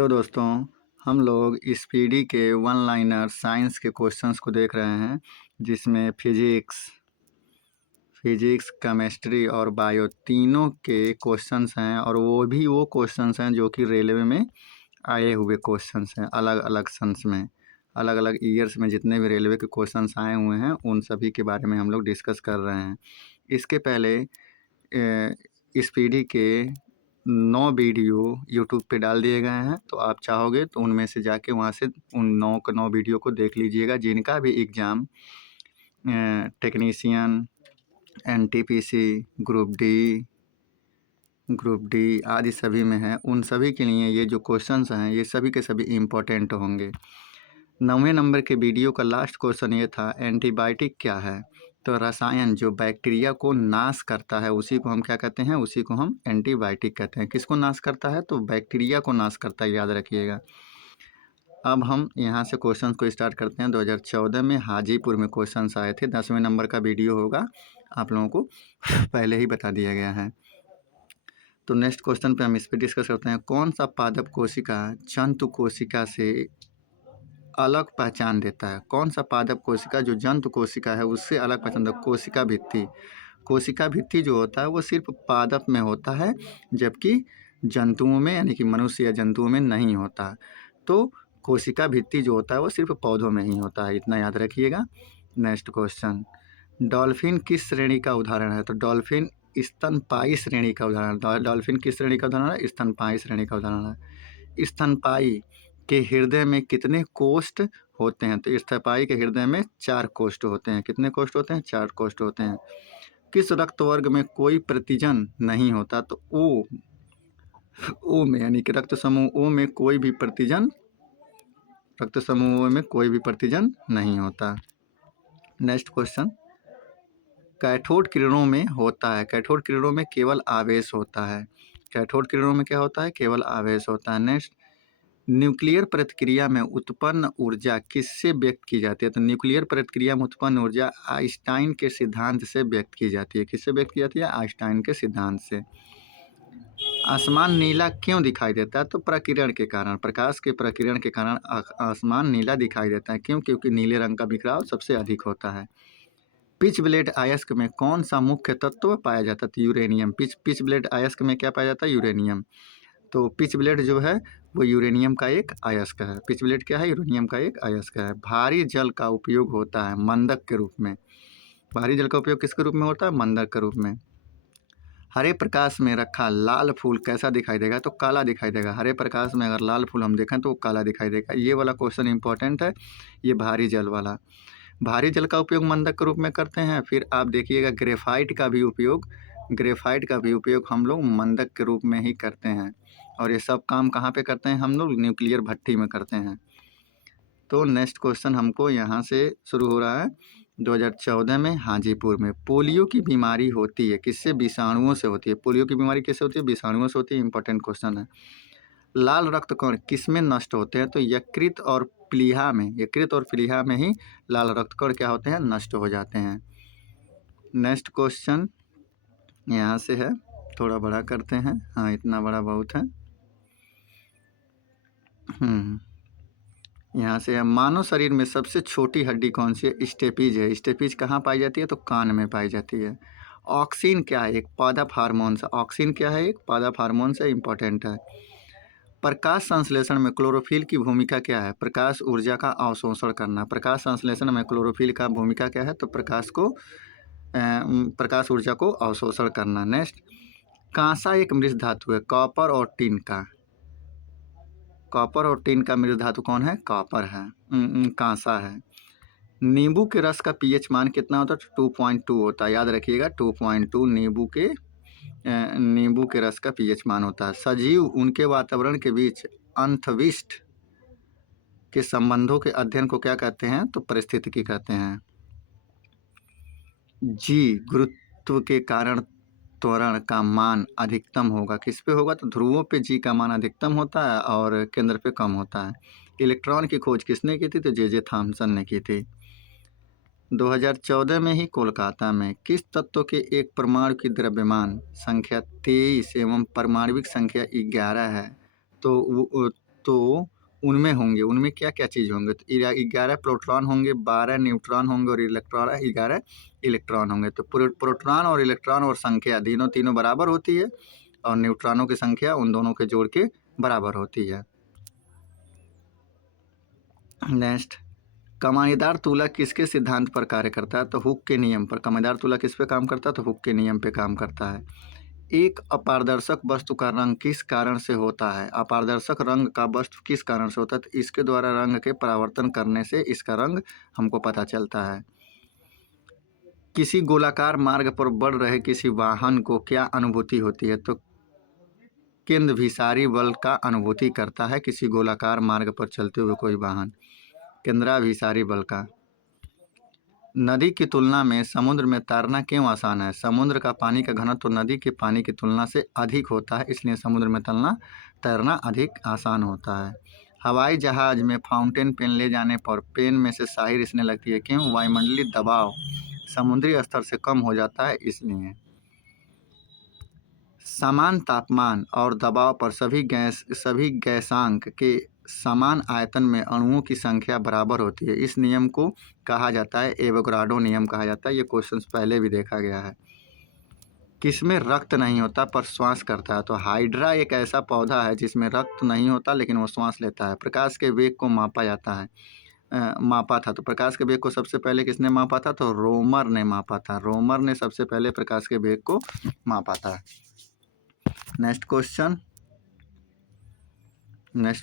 Hello दोस्तों, हम लोग स्पीडी के वन लाइनर साइंस के क्वेश्चंस को देख रहे हैं, जिसमें फिजिक्स, केमिस्ट्री और बायो तीनों के क्वेश्चंस हैं। और वो भी वो क्वेश्चंस हैं जो कि रेलवे में आए हुए क्वेश्चंस हैं। अलग अलग सन्स में, अलग अलग ईयर्स में जितने भी रेलवे के क्वेश्चंस आए हुए हैं, उन सभी के बारे में हम लोग डिस्कस कर रहे हैं। इसके पहले स्पीडी के 9 वीडियो यूट्यूब पे डाल दिए गए हैं, तो आप चाहोगे तो उनमें से जाके वहाँ से उन 9 के 9 वीडियो को देख लीजिएगा। जिनका भी exam technician, NTPC, group D आदि सभी में है, उन सभी के लिए ये जो क्वेश्चंस हैं ये सभी के सभी इम्पोर्टेंट होंगे। 9वें नंबर के वीडियो का लास्ट क्वेश्चन ये था, एंटीबायोटिक क्या है? तो रसायन जो बैक्टीरिया को नाश करता है उसी को हम क्या कहते हैं? उसी को हम एंटीबायोटिक कहते हैं। किसको नाश करता है? तो बैक्टीरिया को नाश करता है, याद रखिएगा। अब हम यहाँ से क्वेश्चन को स्टार्ट करते हैं। 2014 में हाजीपुर में क्वेश्चंस आए थे। 10वें नंबर का वीडियो होगा, आप लोगों को पहले ही बता दिया गया है। तो नेक्स्ट क्वेश्चन पे हम इस पर डिस्कस करते हैं। कौन सा पादप कोशिका जंतु कोशिका से अलग पहचान देता है? कौन सा पादप कोशिका जो जंतु कोशिका है उससे अलग पहचान देता है? कोशिका भित्ति जो होता है वो सिर्फ पादप में होता है, जबकि जंतुओं में यानी कि मनुष्य या जंतुओं में नहीं होता। तो कोशिका भित्ति जो होता है वो सिर्फ पौधों में ही होता है, इतना याद रखिएगा। नेक्स्ट क्वेश्चन, डॉल्फिन किस श्रेणी का उदाहरण है? तो डॉल्फिन स्तनपायी श्रेणी का उदाहरण है। डॉल्फिन किस श्रेणी का उदाहरण है? स्तनपायी श्रेणी का उदाहरण है। स्तनपायी के हृदय में कितने कोष्ठ होते हैं? तो स्तनपायी के हृदय में 4 कोष्ठ होते हैं। कितने कोष्ठ होते हैं? 4 कोष्ठ होते हैं। किस रक्त वर्ग में कोई प्रतिजन नहीं होता? तो ओ में यानी कि रक्त समूह ओ में कोई भी प्रतिजन नहीं होता। नेक्स्ट क्वेश्चन, कैथोड किरणों में होता है, कैथोड किरणों में केवल आवेश होता है। कैथोड किरणों में क्या होता है? केवल आवेश होता है। नेक्स्ट, न्यूक्लियर प्रतिक्रिया में उत्पन्न ऊर्जा किससे व्यक्त की जाती है? तो न्यूक्लियर प्रतिक्रिया में उत्पन्न ऊर्जा आइंस्टाइन के सिद्धांत से व्यक्त की जाती है। किससे व्यक्त की जाती है? आइंस्टाइन के सिद्धांत से। आसमान नीला क्यों दिखाई देता है? तो प्रकीर्ण के कारण, प्रकाश के प्रकीर्ण के कारण आसमान नीला दिखाई देता है। क्यों? क्योंकि नीले रंग का बिखराव सबसे अधिक होता है। पिच ब्लेड अयस्क में कौन सा मुख्य तत्व पाया जाता है? तो यूरेनियम। पिच ब्लेड अयस्क में क्या पाया जाता है? यूरेनियम। तो पिच ब्लेड जो है वो यूरेनियम का एक अयस्क है। पिच ब्लेड क्या है? यूरेनियम का एक अयस्क है। भारी जल का उपयोग होता है मंदक के रूप में। भारी जल का उपयोग किसके रूप में होता है? मंदक के रूप में। हरे प्रकाश में रखा लाल फूल कैसा दिखाई देगा? तो काला दिखाई देगा। हरे प्रकाश में अगर लाल फूल हम देखें तो वो काला दिखाई देगा। ये वाला क्वेश्चन इंपॉर्टेंट है, ये भारी जल वाला। भारी जल का उपयोग मंदक के रूप में करते हैं। फिर आप देखिएगा ग्रेफाइट का भी उपयोग हम लोग मंदक के रूप में ही करते हैं। और ये सब काम कहाँ पे करते हैं? हम लोग न्यूक्लियर भट्टी में करते हैं। तो नेक्स्ट क्वेश्चन हमको यहाँ से शुरू हो रहा है। 2014 में हाजीपुर में पोलियो की बीमारी होती है किससे? विषाणुओं से होती है। पोलियो की बीमारी किससे होती है? विषाणुओं से होती है। इंपॉर्टेंट क्वेश्चन है। लाल रक्त कण किस में नष्ट होते हैं? तो यकृत और प्लीहा में ही लाल रक्त कण क्या होते हैं? नष्ट हो जाते हैं। नेक्स्ट क्वेश्चन यहाँ से है, थोड़ा बड़ा करते हैं। हाँ, इतना बड़ा बहुत है। यहाँ से है, मानव शरीर में सबसे छोटी हड्डी कौन सी है? स्टेपीज है। स्टेपीज कहाँ पाई जाती है? तो कान में पाई जाती है। ऑक्सीन क्या है? एक पादप हार्मोन है। ऑक्सीन क्या है? एक पादप हार्मोन है, इंपॉर्टेंट है। प्रकाश संश्लेषण में क्लोरोफिल की भूमिका क्या है? प्रकाश ऊर्जा का अवशोषण करना। प्रकाश संश्लेषण में क्लोरोफिल का भूमिका क्या है? तो प्रकाश ऊर्जा को अवशोषण करना। नेक्स्ट, कांसा एक मृत धातु है, कॉपर और टिन का मृत धातु कौन है? कॉपर है, कांसा है। नींबू के रस का पीएच मान कितना होता है? 2.2 होता है, याद रखिएगा 2.2 नींबू के रस का पीएच मान होता है। सजीव उनके वातावरण के बीच अंतःविष्ट के संबंधों के अध्ययन को क्या कहते हैं? तो पारिस्थितिकी कहते हैं। जी, गुरुत्व के कारण त्वरण का मान अधिकतम होगा। किस पे होगा? तो ध्रुवों पे जी का मान अधिकतम होता है और केंद्र पे कम होता है। इलेक्ट्रॉन की खोज किसने की थी? तो जे थॉमसन ने की थी। 2014 में ही कोलकाता में किस तत्व के एक परमाणु की द्रव्यमान संख्या 23 एवं परमाणविक संख्या 11 है? तो तो उनमें होंगे, उनमें क्या क्या चीज़ होंगे? तो 11 प्रोटॉन होंगे, 12 न्यूट्रॉन होंगे और 11 इलेक्ट्रॉन होंगे। तो प्रोटॉन और इलेक्ट्रॉन और संख्या तीनों बराबर होती है और न्यूट्रॉनों की संख्या उन दोनों के जोड़ के बराबर होती है। नेक्स्ट, कमानीदार तूला किसके सिद्धांत पर कार्य करता है? तो हुक के नियम पर। कमानीदार तूला किस पे काम करता है? तो हुक के नियम पे काम करता है। एक अपारदर्शक वस्तु का रंग किस कारण से होता है? अपारदर्शक रंग का वस्तु किस कारण से होता है? तो इसके द्वारा रंग के परावर्तन करने से इसका रंग हमको पता चलता है। किसी गोलाकार मार्ग पर बढ़ रहे किसी वाहन को क्या अनुभूति होती है? तो केंद्राभिसारी बल का अनुभूति करता है किसी गोलाकार मार्ग पर चलते हुए कोई वाहन, केंद्राभिसारी बल का। नदी की तुलना में समुद्र में तैरना क्यों आसान है? समुद्र का पानी का घनत्व तो नदी के पानी की तुलना से अधिक होता है, इसलिए समुद्र में तैरना अधिक आसान होता है। हवाई जहाज में फाउंटेन पेन ले जाने पर पेन में से स्याही रिसने लगती है, क्यों? वायुमंडलीय दबाव समुद्री स्तर से कम हो जाता है, इसलिए। समान तापमान और दबाव पर सभी गैसांक के समान आयतन में अणुओं की संख्या बराबर होती है। इस नियम को कहा जाता है एवोगाड्रो नियम कहा जाता है। ये क्वेश्चन पहले भी देखा गया है। किसमें रक्त नहीं होता पर श्वास करता है? तो हाइड्रा एक ऐसा पौधा है जिसमें रक्त नहीं होता लेकिन वो श्वास लेता है। प्रकाश के वेग को मापा जाता है, मापा था। तो प्रकाश के वेग को सबसे पहले किसने मापा था? तो रोमर ने मापा था। रोमर ने सबसे पहले प्रकाश के वेग को मापा था। नेक्स्ट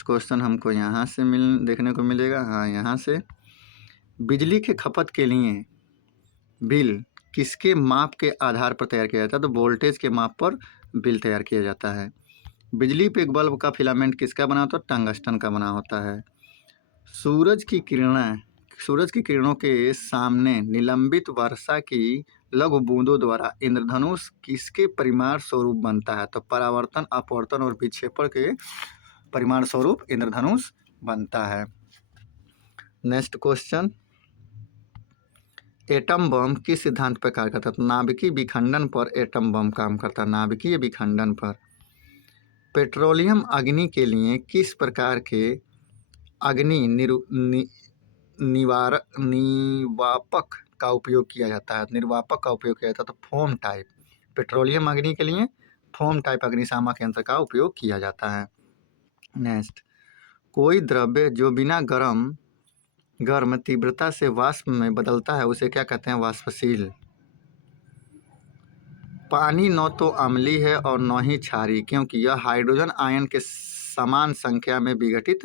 क्वेश्चन हमको यहाँ से देखने को मिलेगा। हाँ, यहाँ से बिजली के खपत के लिए बिल किसके माप के आधार पर तैयार किया जाता है? तो वोल्टेज के माप पर बिल तैयार किया जाता है। बिजली पे एक बल्ब का फिलामेंट किसका बना होता है? टंगस्टन का बना होता है। सूरज की किरणों के सामने निलंबित वर्षा की लघु बूंदों द्वारा इंद्रधनुष किसके परिमाण स्वरूप बनता है? तो परावर्तन, अपवर्तन और विक्षेपण के परिमाण स्वरूप इंद्रधनुष बनता है। नेक्स्ट क्वेश्चन, एटम बम किस सिद्धांत पर कार्य करता है? तो नाभिकीय विखंडन पर एटम बम काम करता है, नाभिकीय विखंडन पर। पेट्रोलियम अग्नि के लिए किस प्रकार के अग्नि निर्वापक का उपयोग किया जाता है? निर्वापक का उपयोग किया जाता है, तो फोम टाइप। पेट्रोलियम अग्नि के लिए फोम टाइप अग्निशामक यंत्र का उपयोग किया जाता है। नेक्स्ट, कोई द्रव्य जो बिना गर्म तीव्रता से वाष्प में बदलता है उसे क्या कहते हैं? वाष्पशील। पानी न तो अम्लीय है और न ही क्षारीय, क्योंकि यह हाइड्रोजन आयन के समान संख्या में विघटित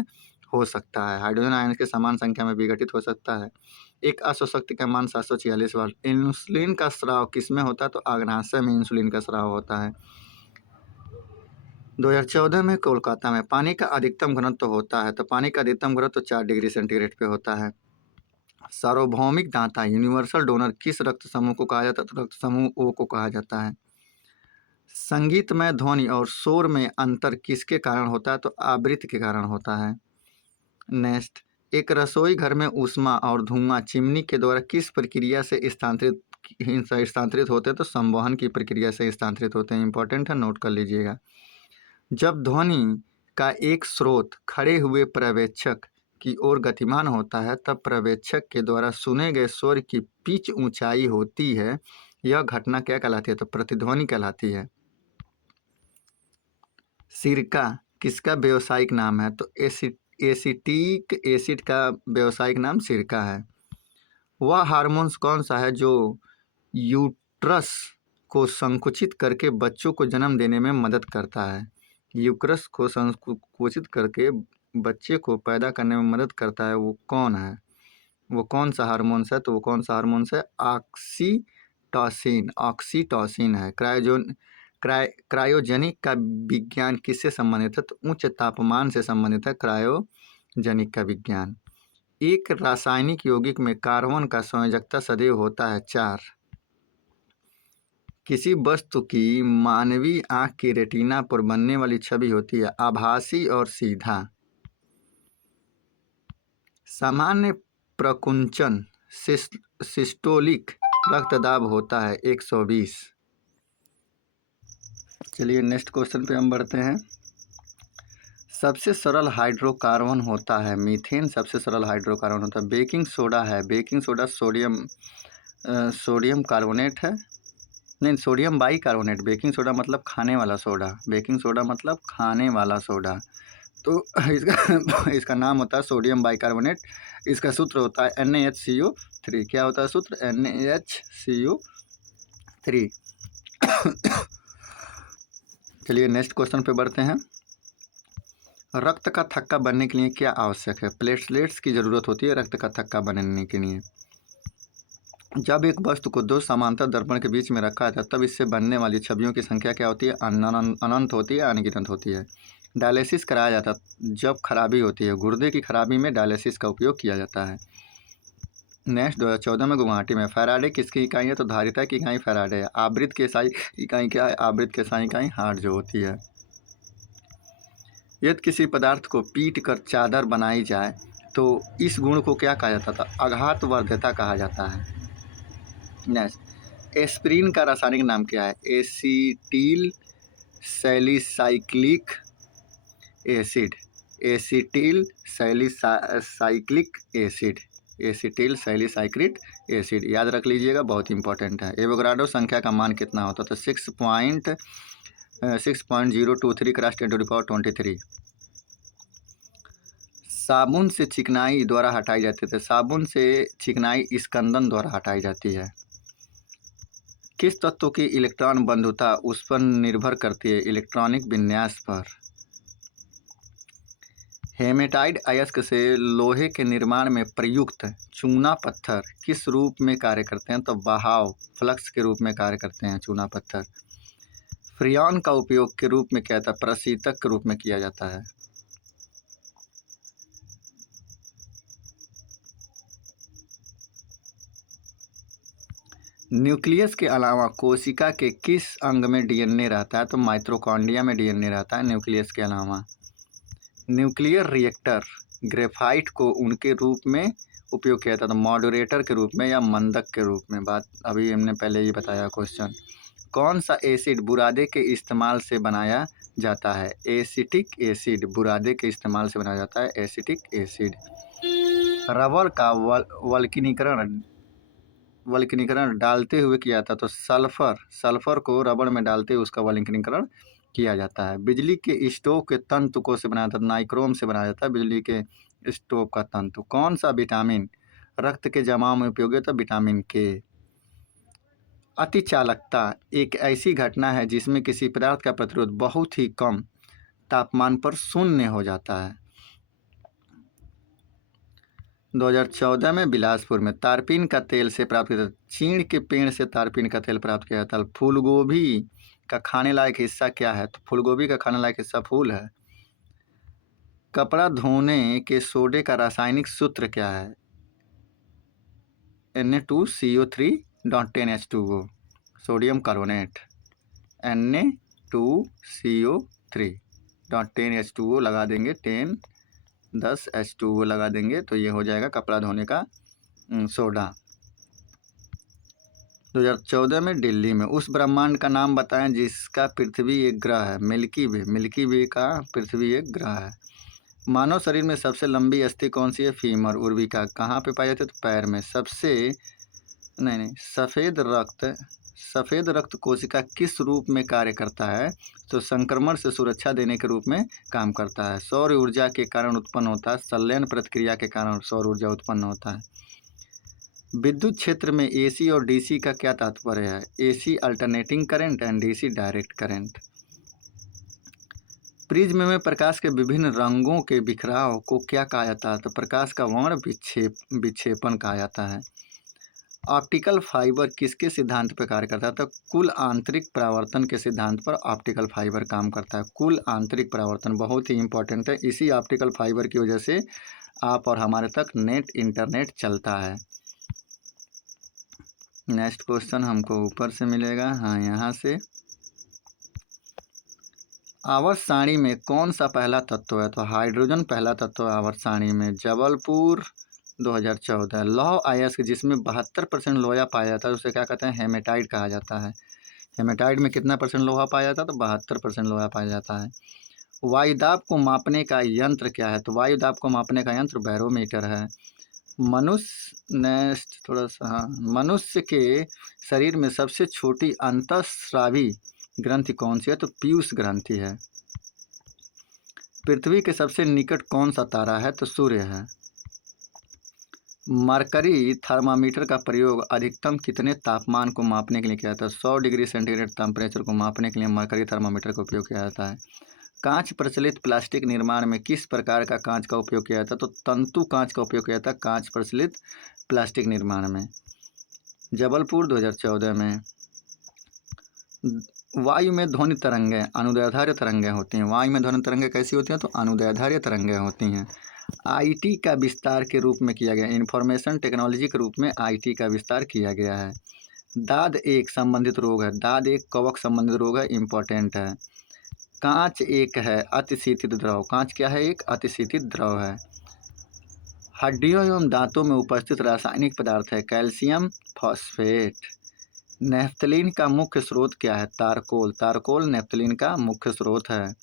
हो सकता है। हाइड्रोजन आयन के समान संख्या में विघटित हो सकता है। एक अश्वशक्ति का मान 746 वाट। इंसुलिन का स्राव किसमें होता है? तो अग्नाशय में इंसुलिन का स्राव होता है। 2014 में कोलकाता में पानी का अधिकतम घनत्व होता है, तो पानी का अधिकतम घनत्व 4 डिग्री सेंटीग्रेड पे होता है। सार्वभौमिक दाता यूनिवर्सल डोनर किस रक्त समूह को कहा जाता है? तो रक्त समूह ओ को कहा जाता है। संगीतमय ध्वनि और शोर में अंतर किसके कारण होता है? तो आवृत्ति के कारण होता है। नेक्स्ट, एक रसोई घर में ऊष्मा और धुआं चिमनी के द्वारा किस प्रक्रिया से स्थानांतरित होते हैं? तो संवहन की प्रक्रिया से स्थानांतरित होते हैं। इंपॉर्टेंट है, नोट कर लीजिएगा। जब ध्वनि का एक स्रोत खड़े हुए पर्यवेक्षक की ओर गतिमान होता है तब पर्यवेक्षक के द्वारा सुने गए स्वर की पिच ऊंचाई होती है। यह घटना क्या कहलाती है? तो प्रतिध्वनि कहलाती है। सिरका किसका व्यावसायिक नाम है? तो एसिटिक एसिड का व्यावसायिक नाम सिरका है। वह हार्मोन्स कौन सा है जो यूट्रस को संकुचित करके बच्चों को जन्म देने में मदद करता है? यूट्रस को संकुचित करके बच्चे को पैदा करने में मदद करता है, वो कौन है? वो कौन सा हार्मोन्स है? तो वो कौन सा हार्मोन्स है? ऑक्सीटोसिन है। क्रायोजेनिक का विज्ञान किससे संबंधित है? तो उच्च तापमान से संबंधित है क्रायोजेनिक का विज्ञान। एक रासायनिक यौगिक में कार्बन का संयोजकता सदैव होता है 4। किसी वस्तु की मानवीय आँख की रेटिना पर बनने वाली छवि होती है आभासी और सीधा। सामान्य प्रकुंचन सिस्टोलिक रक्तदाब होता है 120। चलिए नेक्स्ट क्वेश्चन पे हम बढ़ते हैं। सबसे सरल हाइड्रोकार्बन होता है मीथेन, सबसे सरल हाइड्रोकार्बन होता है। बेकिंग सोडा है, बेकिंग सोडा सोडियम कार्बोनेट है, नहीं सोडियम बाइकार्बोनेट। बेकिंग सोडा मतलब खाने वाला सोडा, बेकिंग सोडा मतलब खाने वाला सोडा। तो इसका इसका नाम होता है सोडियम बाइकार्बोनेट। इसका सूत्र होता है NaHCO3। क्या होता है सूत्र? NaHCO3। चलिए नेक्स्ट क्वेश्चन पे बढ़ते हैं। रक्त का थक्का बनने के लिए क्या आवश्यक है? प्लेटलेट्स की ज़रूरत होती है रक्त का थक्का बनने के लिए। जब एक वस्तु को दो समांतर दर्पण के बीच में रखा जाता है तब इससे बनने वाली छवियों की संख्या क्या होती है? अनंत होती है, अनगिनत होती है। डायलिसिस कराया जाता है जब खराबी होती है, गुर्दे की खराबी में डायलिसिस का उपयोग किया जाता है। नेक्स्ट 2014 में गुवाहाटी में। फैराडे किसकी इकाई है? तो धारिता की इकाई फैराडे है। आवृत के SI इकाई क्या है? आवृत के SI इकाई हार्ट जो होती है। यदि किसी पदार्थ को पीट कर चादर बनाई जाए तो इस गुण को क्या कहा जाता था? आघातवर्ध्यता कहा जाता है। नेक्स्ट एस्पिरिन का रासायनिक नाम क्या है? Acetyl salicylic acid, acetyl salicylic acid, acetyl salicylic acid याद रख लीजिएगा, बहुत इंपॉर्टेंट है। एवोगाड्रो संख्या का मान कितना होता था? 6.023 क्रॉस 10⁻23। साबुन से चिकनाई द्वारा हटाई जाती है, साबुन से चिकनाई स्कंदन द्वारा हटाई जाती है। किस तत्व की इलेक्ट्रॉन बंधुता उस पर निर्भर करती है? इलेक्ट्रॉनिक विन्यास पर। हेमेटाइट अयस्क से लोहे के निर्माण में प्रयुक्त चूना पत्थर किस रूप में कार्य करते हैं? तो बहाव, फ्लक्स के रूप में कार्य करते हैं चूना पत्थर। फ्रियान का उपयोग के रूप में क्या था? प्रशीतक के रूप में किया जाता है। न्यूक्लियस के अलावा कोशिका के किस अंग में DNA रहता है? तो माइटोकॉन्ड्रिया में DNA रहता है न्यूक्लियस के अलावा। न्यूक्लियर रिएक्टर ग्रेफाइट को उनके रूप में उपयोग किया जाता था, मॉडरेटर के रूप में या मंदक के रूप में। बात अभी हमने पहले ही बताया क्वेश्चन। कौन सा एसिड बुरादे के इस्तेमाल से बनाया जाता है? एसिटिक एसिड बुरादे के इस्तेमाल से बनाया जाता है, एसिटिक एसिड। रबर का वल्कनीकरण डालते हुए किया जाता, तो सल्फर को रबर में डालते हुए उसका वल्कनीकरण किया जाता है। बिजली के स्टोव के तंतु को से बनाया जाता है, नाइक्रोम से बनाया जाता है बिजली के स्टोव का तंतु। कौन सा विटामिन रक्त के जमाव में उपयोगी होता है? विटामिन के। अतिचालकता एक ऐसी घटना है जिसमें किसी पदार्थ का प्रतिरोध बहुत ही कम तापमान पर शून्य हो जाता है। 2014 में बिलासपुर में तारपीन का तेल से प्राप्त किया जाता है। चीड़ के पेड़ से तारपीन का तेल प्राप्त किया जाता है। फूलगोभी का खाने लायक हिस्सा क्या है? तो फूलगोभी का खाने लायक हिस्सा फूल है। कपड़ा धोने के सोडे का रासायनिक सूत्र क्या है? Na2CO3.10H2O, sodium carbonate. Na2CO3.10H2O लगा देंगे, 10H2O लगा देंगे तो ये हो जाएगा कपड़ा धोने का सोडा। 2014 में दिल्ली में। उस ब्रह्मांड का नाम बताएं जिसका पृथ्वी एक ग्रह है। मिल्की वे का पृथ्वी एक ग्रह है। मानव शरीर में सबसे लंबी अस्थि कौन सी है? फीमर उर्विका। कहाँ पे पाई जाती है? तो पैर में। सफ़ेद रक्त कोशिका किस रूप में कार्य करता है? तो संक्रमण से सुरक्षा देने के रूप में काम करता है। सौर ऊर्जा के कारण उत्पन्न होता है, संलयन प्रक्रिया के कारण सौर ऊर्जा उत्पन्न होता है। विद्युत क्षेत्र में AC और DC का क्या तात्पर्य है? AC alternating current and DC direct current. Prism में प्रकाश के विभिन्न रंगों के बिखराव को क्या कहा जाता है? तो प्रकाश का वर्ण विक्षेपण कहा जाता है। ऑप्टिकल फाइबर किसके सिद्धांत पर कार्य करता है? तो कुल आंतरिक परावर्तन के सिद्धांत पर ऑप्टिकल फाइबर काम करता है। कुल आंतरिक परावर्तन बहुत ही इंपॉर्टेंट है। इसी ऑप्टिकल फाइबर की वजह से आप और हमारे तक इंटरनेट चलता है। नेक्स्ट क्वेश्चन हमको ऊपर से मिलेगा, हाँ यहाँ से। आवर्त सारणी में कौन सा पहला तत्व है? तो हाइड्रोजन पहला तत्व है आवर्त सारणी में। जबलपुर 2014। लौह अयस्क जिसमें 72% लोहा पाया जाता है उसे क्या कहते हैं? हेमेटाइट कहा जाता है। हेमेटाइट में कितना % लोहा पाया जाता है? तो 72% लोहा पाया जाता है। वायुदाब को मापने का यंत्र क्या है? तो वायुदाब को मापने का यंत्र बैरोमीटर है। मनुष्य नेक्स्ट थोड़ा सा, हाँ, मनुष्य के शरीर में सबसे छोटी अंतःस्रावी ग्रंथि कौन सी है? तो पीयूष ग्रंथि है। पृथ्वी के सबसे निकट कौन सा तारा है? तो सूर्य है। मरकरी थर्मामीटर का प्रयोग अधिकतम कितने तापमान को मापने के लिए किया जाता है? 100 डिग्री सेंटीग्रेड टेम्परेचर को मापने के लिए मरकरी थर्मामीटर का उपयोग किया जाता है। कांच प्रचलित प्लास्टिक निर्माण में किस प्रकार का कांच का उपयोग किया जाता है? तो तंतु कांच का उपयोग किया जाता है कांच प्रचलित प्लास्टिक निर्माण में। जबलपुर 2014 में। वायु में ध्वनि तरंगें अनुदैर्ध्य तरंगें होती हैं। वायु में ध्वनि तरंगें कैसी होती हैं? तो अनुदैर्ध्य तरंगें होती हैं। आईटी का विस्तार के रूप में किया गया, इंफॉर्मेशन टेक्नोलॉजी के रूप में आईटी का विस्तार किया गया है। दाद एक संबंधित रोग है। दाद एक कवक संबंधित रोग है, इम्पोर्टेंट है। कांच एक है अतिशीतित द्रव। कांच क्या है? एक अतिशीतित द्रव है। हड्डियों एवं दांतों में उपस्थित रासायनिक पदार्थ है कैल्शियम फॉस्फेट। नेफ्थलीन का मुख्य स्रोत क्या है? तारकोल। तारकोल नेफ्थलीन का मुख्य स्रोत है।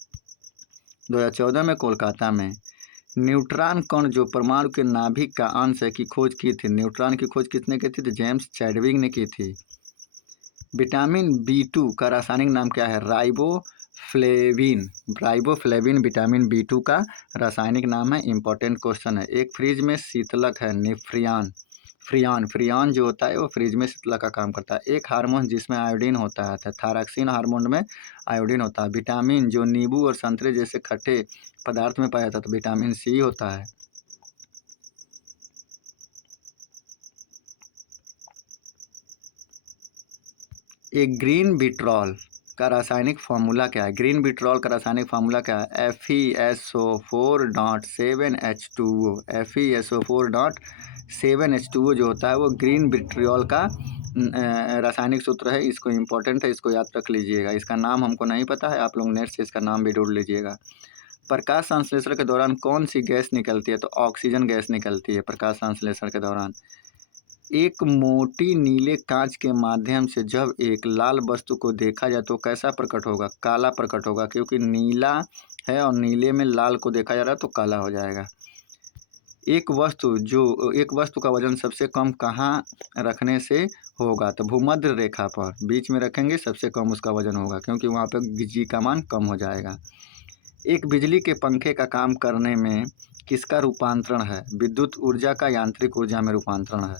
2014 में कोलकाता में। न्यूट्रॉन कण जो परमाणु के नाभिक का अंश है की खोज की थी? न्यूट्रॉन की खोज किसने की थी? तो जेम्स चैडविक ने की थी। विटामिन B2 का रासायनिक नाम क्या है? राइबोफ्लेविन। राइबोफ्लेविन विटामिन B2 का रासायनिक नाम है, इंपॉर्टेंट क्वेश्चन है। एक फ्रिज में शीतलक है निफ्रियान। फ्रियान जो होता है वो फ्रिज में शीतलक का काम करता है। एक हार्मोन जिसमें आयोडीन होता है थायरॉक्सिन हार्मोन में आयोडीन होता है। विटामिन जो नींबू और संतरे जैसे खट्टे पदार्थ में पाया जाता है तो विटामिन C होता है। एक ग्रीन विट्रॉल का रासायनिक फार्मूला क्या है? ग्रीन विट्रॉल का रासायनिक फार्मूला क्या है? FeSO4.7H2O। FeSO4.7H2O जो होता है वो ग्रीन विट्रियोल का रासायनिक सूत्र है। इसको इम्पोर्टेंट है, इसको याद रख लीजिएगा। इसका नाम हमको नहीं पता है, आप लोग नेट से इसका नाम भी ढूंढ लीजिएगा। प्रकाश संश्लेषण के दौरान कौन सी गैस निकलती है? तो ऑक्सीजन गैस निकलती है प्रकाश संश्लेषण के दौरान। एक मोटी नीले कांच के माध्यम से जब एक लाल वस्तु को देखा जाए तो कैसा प्रकट होगा? काला प्रकट होगा, क्योंकि नीला है और नीले में लाल को देखा जा रहा है तो काला हो जाएगा। एक वस्तु का वजन सबसे कम कहाँ रखने से होगा? तो भूमध्य रेखा पर बीच में रखेंगे, सबसे कम उसका वजन होगा, क्योंकि वहाँ पे जी का मान कम हो जाएगा। एक बिजली के पंखे का काम करने में किसका रूपांतरण है? विद्युत ऊर्जा का यांत्रिक ऊर्जा में रूपांतरण है।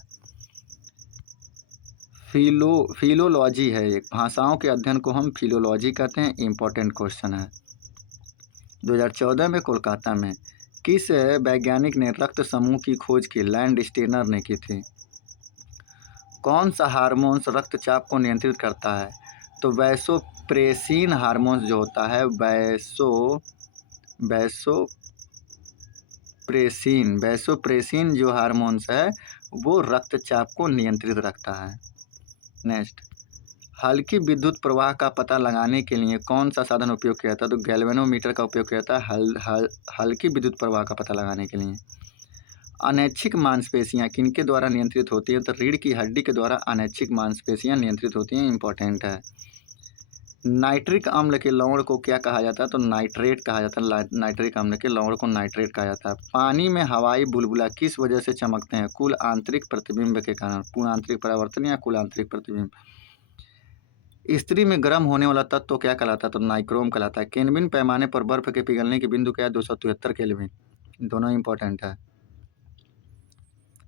फिलोलॉजी है एक, भाषाओं के अध्ययन को हम फिलोलॉजी कहते हैं, इंपॉर्टेंट क्वेश्चन है। 2014 में कोलकाता में किस वैज्ञानिक ने रक्त समूह की खोज की? लैंडस्टेनर ने की थी। कौन सा हार्मोन्स रक्तचाप को नियंत्रित करता है? तो वैसोप्रेसिन हार्मोन्स जो होता है वैसोप्रेसिन जो हार्मोन्स है वो रक्तचाप को नियंत्रित रखता है। नेक्स्ट, हल्की विद्युत प्रवाह का पता लगाने के लिए कौन सा साधन उपयोग किया जाता है? तो गैल्वेनोमीटर का उपयोग किया जाता है हल्की विद्युत प्रवाह का पता लगाने के लिए। अनैच्छिक मांसपेशियां किनके द्वारा नियंत्रित होती हैं? तो रीढ़ की हड्डी के द्वारा अनैच्छिक मांसपेशियां नियंत्रित होती हैं, इंपॉर्टेंट है। नाइट्रिक अम्ल के लवण को क्या कहा जाता है? तो नाइट्रेट कहा जाता है। नाइट्रिक अम्ल के लवण को नाइट्रेट कहा जाता है। पानी में हवाई बुलबुला किस वजह से चमकते हैं? कुल आंतरिक प्रतिबिंब के कारण। कुल आंतरिक परावर्तन या कुल आंतरिक प्रतिबिंब। स्त्री में गर्म होने वाला तत्व क्या कहलाता है? तो नाइक्रोम कहलाता है। केल्विन पैमाने पर बर्फ के पिघलने की बिंदु क्या है? 273 केल्विन। दोनों इंपॉर्टेंट है।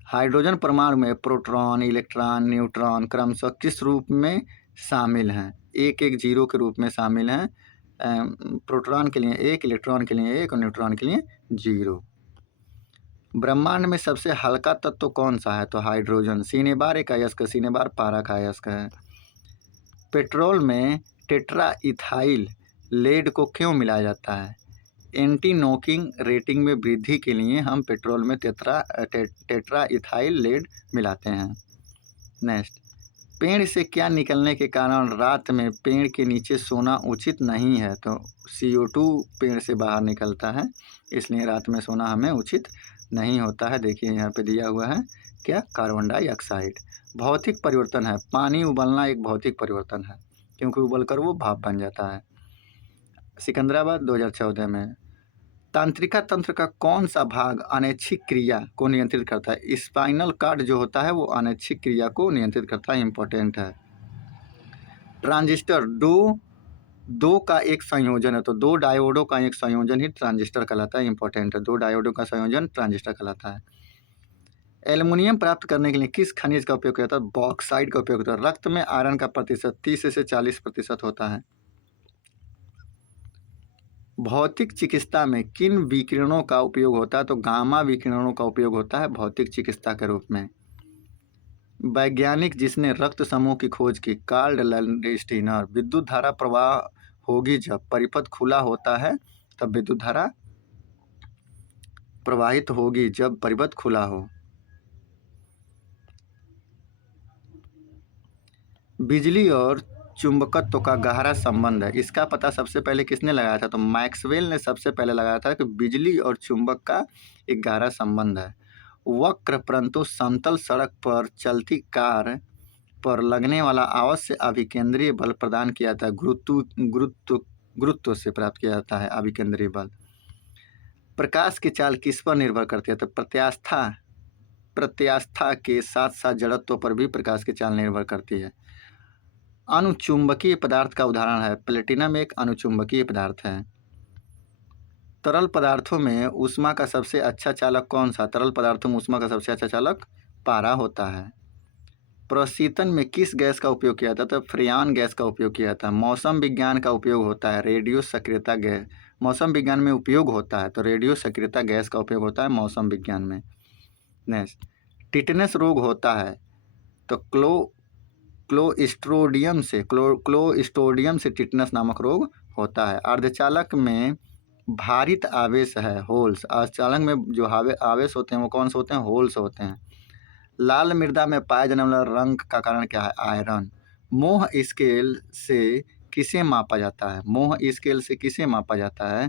हाइड्रोजन परमाणु में प्रोटॉन, इलेक्ट्रॉन, न्यूट्रॉन क्रमशः किस रूप में शामिल हैं? एक एक जीरो के रूप में शामिल हैं। प्रोटॉन के लिए एक, इलेक्ट्रॉन के लिए एक और न्यूट्रॉन के लिए जीरो। ब्रह्मांड में सबसे हल्का तत्व कौन सा है? तो हाइड्रोजन। सिनेबार एक अयस्क, सिनेबार पारक अयस्क है। पेट्रोल में टेट्रा इथाइल लेड को क्यों मिलाया जाता है? एंटी नॉकिंग रेटिंग में वृद्धि के लिए हम पेट्रोल में टेट्रा इथाइल लेड मिलाते हैं। नेक्स्ट, पेड़ से क्या निकलने के कारण रात में पेड़ के नीचे सोना उचित नहीं है? तो CO2 पेड़ से बाहर निकलता है, इसलिए रात में सोना हमें उचित नहीं होता है। देखिए यहाँ पे दिया हुआ है क्या? Carbon dioxide. भौतिक परिवर्तन है, पानी उबलना एक भौतिक परिवर्तन है, क्योंकि उबलकर वो भाप बन जाता है। सिकंदराबाद 2014 में। तंत्रिका तंत्र का कौन सा भाग अनैच्छिक क्रिया को नियंत्रित करता है? स्पाइनल कार्ड जो होता है वो अनैच्छिक क्रिया को नियंत्रित करता है, इंपॉर्टेंट है। ट्रांजिस्टर दो का एक संयोजन है, तो दो डायोडों का एक संयोजन ही ट्रांजिस्टर कहलाता है, इंपॉर्टेंट है। दो डायोडों का संयोजन ट्रांजिस्टर कहलाता है। एल्युमिनियम प्राप्त करने के लिए किस खनिज का उपयोग किया जाता है? बॉक्साइड का उपयोग होता है। रक्त में आयरन का प्रतिशत 30 से 40% होता है। भौतिक चिकित्सा में किन विकिरणों का उपयोग होता है? तो गामा विकिरणों का उपयोग होता है भौतिक चिकित्सा के रूप में। वैज्ञानिक जिसने रक्त समूह की खोज की, कार्ल लैंडस्टीनर। विद्युत धारा प्रवाह होगी जब परिपथ खुला होता है, तब विद्युत धारा प्रवाहित होगी जब परिपथ खुला हो। बिजली और चुंबकत्व का गहरा संबंध है, इसका पता सबसे पहले किसने लगाया था? तो मैक्सवेल ने सबसे पहले लगाया था कि बिजली और चुंबक का एक गहरा संबंध है। वक्र परंतु समतल सड़क पर चलती कार पर लगने वाला आवश्यक अभिकेंद्रीय बल प्रदान किया जाता है, गुरुत्व से प्राप्त किया जाता है अभिकेंद्रीय बल। प्रकाश की चाल किस पर निर्भर करती है? तो प्रत्यास्था के साथ साथ जड़त्व पर भी प्रकाश की चाल निर्भर करती है। अनुचुंबकीय पदार्थ का उदाहरण है, प्लेटिनम एक अनुचुंबकीय पदार्थ है। तरल पदार्थों में ऊष्मा का सबसे अच्छा चालक कौन सा? तरल पदार्थों में ऊष्मा का सबसे अच्छा चालक पारा होता है। प्रशीतन में किस गैस का उपयोग किया जाता है? तो फ्रियान गैस का उपयोग किया जाता है। मौसम विज्ञान का उपयोग होता है रेडियो सक्रियता गैस। मौसम विज्ञान में उपयोग होता है तो रेडियो सक्रियता गैस का उपयोग होता है मौसम विज्ञान में। नेक्स्ट, टिटेनस रोग होता है तो क्लोस्ट्रोडियम से टिटेनस नामक रोग होता है। अर्धचालक में भारित आवेश है, होल्स। अर्धचालक में जो आवेश होते हैं वो कौन से होते हैं? होल्स होते हैं। लाल मृदा में पाए जाने वाला रंग का कारण क्या है? आयरन। मोह स्केल से किसे मापा जाता है? मोह स्केल से किसे मापा जाता है?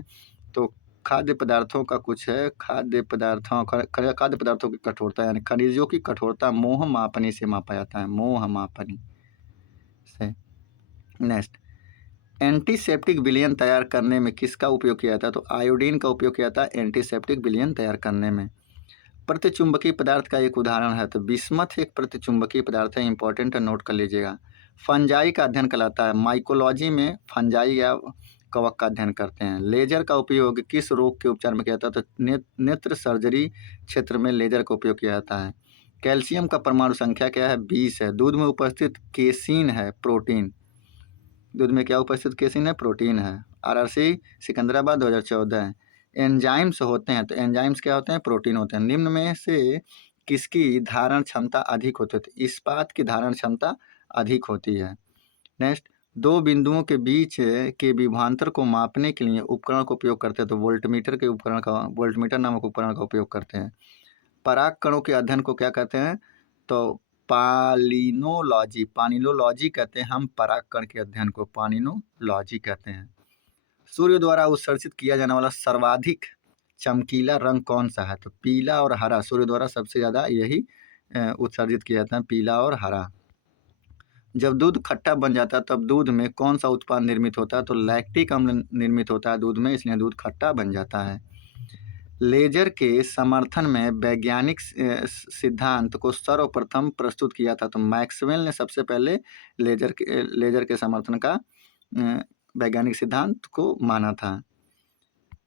तो खाद्य पदार्थों का कुछ है, खाद्य पदार्थों की कठोरता यानी खनिजों की कठोरता मोह मापनी से मापा जाता है, मोह मापनी से। नेक्स्ट, एंटीसेप्टिक विलयन तैयार करने में किसका उपयोग किया जाता है? तो आयोडीन का उपयोग किया जाता है एंटीसेप्टिक विलयन तैयार करने में। प्रतिचुंबकीय पदार्थ का एक उदाहरण है तो बिस्मथ एक प्रतिचुंबकीय पदार्थ है, इंपॉर्टेंट है, नोट कर लीजिएगा। फंजाई का अध्ययन कहलाता है, माइकोलॉजी में फंजाई या कवक का अध्ययन करते हैं। लेजर का उपयोग किस रोग के उपचार में किया जाता है? तो नेत्र सर्जरी क्षेत्र में लेजर का उपयोग किया जाता है। कैल्शियम का परमाणु संख्या क्या है? 20 है। दूध में उपस्थित केसीन है प्रोटीन। दूध में क्या उपस्थित? केसीन है, प्रोटीन है। RRC सिकंदराबाद 2014। एंजाइम्स होते हैं तो एंजाइम्स क्या होते हैं? प्रोटीन होते हैं। निम्न में से किसकी धारण क्षमता अधिक होती है? तो इस्पात की धारण क्षमता अधिक होती है। नेक्स्ट, दो बिंदुओं के बीच के विभवांतर को मापने के लिए उपकरण का उपयोग करते हैं तो वोल्टमीटर नामक उपकरण का उपयोग करते हैं। पराग कणों के अध्ययन को क्या कहते हैं? तो पानिनोलॉजी कहते हैं हम पराग कण के अध्ययन को, पानिनोलॉजी कहते हैं। सूर्य द्वारा उत्सर्जित किया जाने वाला सर्वाधिक चमकीला रंग कौन सा है? तो पीला और हरा। सूर्य द्वारा सबसे ज़्यादा यही उत्सर्जित किया जाता है, पीला और हरा। जब दूध खट्टा बन जाता है तब दूध में कौन सा उत्पाद निर्मित होता है? तो लैक्टिक अम्ल निर्मित होता है दूध में, इसलिए दूध खट्टा बन जाता है। लेजर के समर्थन में वैज्ञानिक सिद्धांत को सर्वप्रथम प्रस्तुत किया था तो मैक्सवेल ने सबसे पहले लेजर के समर्थन का वैज्ञानिक सिद्धांत को माना था।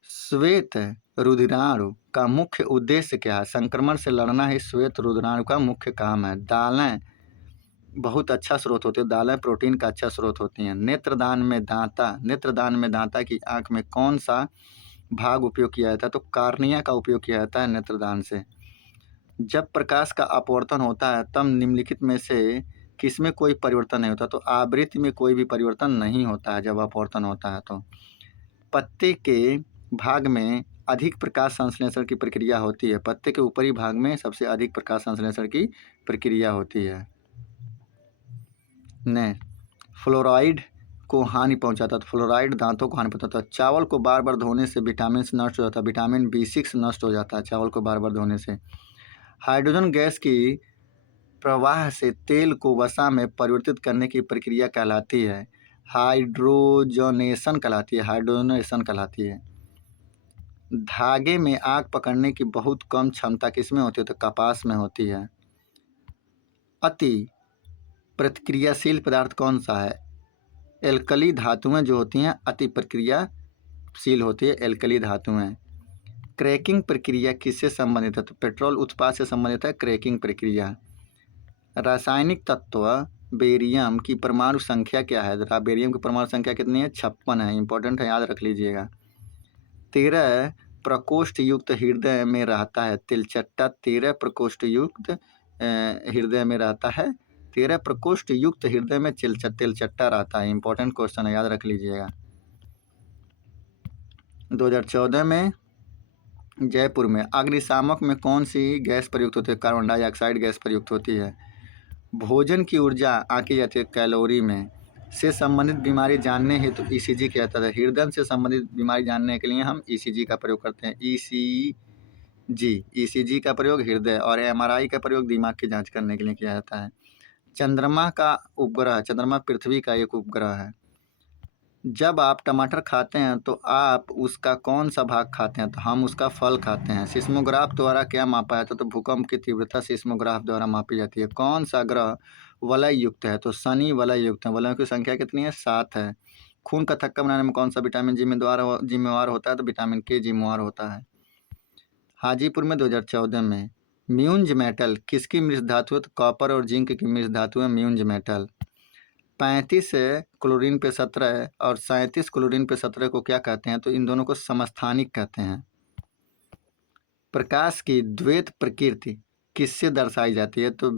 श्वेत रुधिराणु का मुख्य उद्देश्य क्या है? संक्रमण से लड़ना ही श्वेत रुधिराणु का मुख्य काम है। दालें बहुत अच्छा स्रोत होते हैं, दालें प्रोटीन का अच्छा स्रोत होती हैं। नेत्रदान में दांता की आँख में कौन सा भाग उपयोग किया जाता है? तो कार्निया का उपयोग किया जाता है नेत्रदान से। जब प्रकाश का अपवर्तन होता है तब निम्नलिखित में से किसमें कोई परिवर्तन नहीं होता? तो आवृत्ति में कोई भी परिवर्तन नहीं होता है जब अपवर्तन होता है। तो पत्ते के भाग में अधिक प्रकाश संश्लेषण की प्रक्रिया होती है, पत्ते के ऊपरी भाग में सबसे अधिक प्रकाश संश्लेषण की प्रक्रिया होती है। ने फ्लोराइड को हानि पहुंचाता है, तो फ्लोराइड दांतों को हानि पहुंचाता है। चावल को बार बार धोने से विटामिन नष्ट हो जाता है, विटामिन B6 नष्ट हो जाता है चावल को बार बार धोने से। हाइड्रोजन गैस की प्रवाह से तेल को वसा में परिवर्तित करने की प्रक्रिया कहलाती है हाइड्रोजनेशन कहलाती है। धागे में आग पकड़ने की बहुत कम क्षमता किसमें होती है? तो कपास में होती है। अति प्रतिक्रियाशील पदार्थ कौन सा है? एल्कली धातुएं जो होती हैं अति प्रतिक्रियाशील होती है एल्कली धातुएं। क्रैकिंग प्रक्रिया किससे संबंधित है? तो पेट्रोल उत्पाद से संबंधित है क्रैकिंग प्रक्रिया। रासायनिक तत्व बेरियम की परमाणु संख्या क्या है? बेरियम की परमाणु संख्या कितनी है? 56 है। इंपॉर्टेंट है, याद रख लीजिएगा। 13 प्रकोष्ठ युक्त हृदय में रहता है तिलचट्टा। 13 प्रकोष्ठ युक्त हृदय में रहता है। 13 प्रकोष्ठ युक्त हृदय में तिलचट्टा रहता है। इंपॉर्टेंट क्वेश्चन है, याद रख लीजिएगा। 2014 में जयपुर में अग्निशामक में कौन सी गैस प्रयुक्त होती है? कार्बन डाइऑक्साइड गैस प्रयुक्त होती है। भोजन की ऊर्जा आंकी जाती है कैलोरी में। से संबंधित बीमारी जानने हेतु तो ईसीजी किया जाता है। हृदय से संबंधित बीमारी जानने के लिए हम ईसीजी का प्रयोग करते हैं। ईसीजी का प्रयोग हृदय और एमआरआई का प्रयोग दिमाग की जांच करने के लिए किया जाता है। चंद्रमा का उपग्रह, चंद्रमा पृथ्वी का एक उपग्रह है। जब आप टमाटर खाते हैं तो आप उसका कौन सा भाग खाते हैं? तो हम उसका फल खाते हैं। सिस्मोग्राफ द्वारा क्या मापा जाता है? तो भूकंप की तीव्रता सिस्मोग्राफ द्वारा मापी जाती है। कौन सा ग्रह वलय युक्त है? तो शनि वलय युक्त है। वलयों की संख्या कितनी है? 7 है। खून का थक्का बनाने में कौन सा विटामिन जिम्मेवार होता है? तो विटामिन के जिम्मेवार होता है। हाजीपुर में 2014 में म्यूंज मेटल किसकी मिश्र धातु है? तो कॉपर और जिंक की मिश्र धातु है म्यूंज मेटल। 35 क्लोरीन पे 17 और 37 क्लोरीन पे 17 को क्या कहते हैं? तो इन दोनों को समस्थानिक कहते हैं। प्रकाश की द्वैत प्रकृति किससे दर्शाई जाती है? तो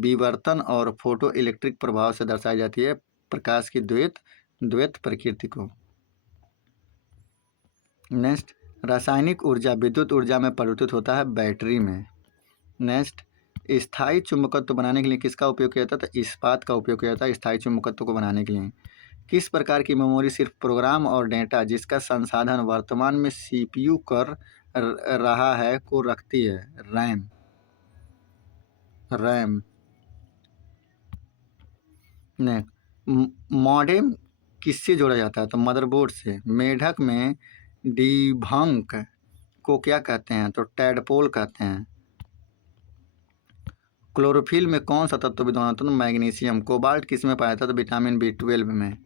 विवर्तन और फोटो इलेक्ट्रिक प्रभाव से दर्शाई जाती है प्रकाश की द्वैत प्रकृति को। नेक्स्ट, रासायनिक ऊर्जा विद्युत ऊर्जा में परिवर्तित होता है बैटरी में। नेक्स्ट, स्थायी चुंबकत्व बनाने के लिए किसका उपयोग किया जाता है? तो इस्पात का उपयोग किया जाता है स्थायी चुंबकत्व को बनाने के लिए। किस प्रकार की मेमोरी सिर्फ प्रोग्राम और डेटा जिसका संसाधन वर्तमान में सीपीयू कर रहा है को रखती है? रैम। ने मॉडेम किससे जोड़ा जाता है? तो मदरबोर्ड से। मेढक में डिभंक को क्या कहते हैं? तो टैडपोल कहते हैं। क्लोरोफिल में कौन सा तत्व विद्यमान होता है? तो मैग्नीशियम। कोबाल्ट किस में पाया जाता है? तो विटामिन B12 में।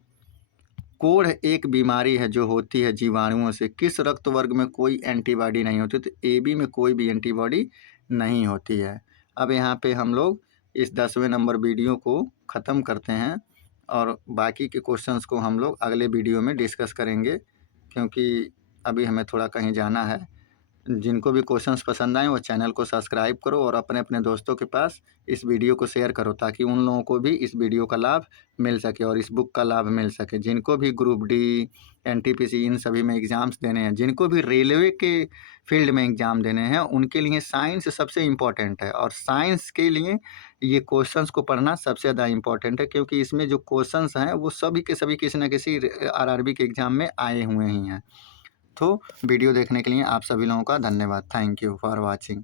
कोढ़ एक बीमारी है जो होती है जीवाणुओं से। किस रक्त वर्ग में कोई एंटीबॉडी नहीं होती? तो AB में कोई भी एंटीबॉडी नहीं होती है। अब यहाँ पे हम लोग इस 10वें नंबर वीडियो को ख़त्म करते हैं और बाकी के क्वेश्चंस को हम लोग अगले वीडियो में डिस्कस करेंगे, क्योंकि अभी हमें थोड़ा कहीं जाना है। जिनको भी क्वेश्चंस पसंद आए वो चैनल को सब्सक्राइब करो और अपने अपने दोस्तों के पास इस वीडियो को शेयर करो ताकि उन लोगों को भी इस वीडियो का लाभ मिल सके और इस बुक का लाभ मिल सके। जिनको भी ग्रुप डी, एनटीपीसी इन सभी में एग्ज़ाम्स देने हैं, जिनको भी रेलवे के फील्ड में एग्ज़ाम देने हैं, उनके लिए साइंस सबसे इम्पॉर्टेंट है। और साइंस के लिए ये क्वेश्चंस को पढ़ना सबसे ज़्यादा इम्पॉर्टेंट है, क्योंकि इसमें जो क्वेश्चंस हैं वो सभी के सभी किसी न किसी आरआरबी के एग्ज़ाम में आए हुए ही हैं। तो वीडियो देखने के लिए आप सभी लोगों का धन्यवाद। Thank you for watching.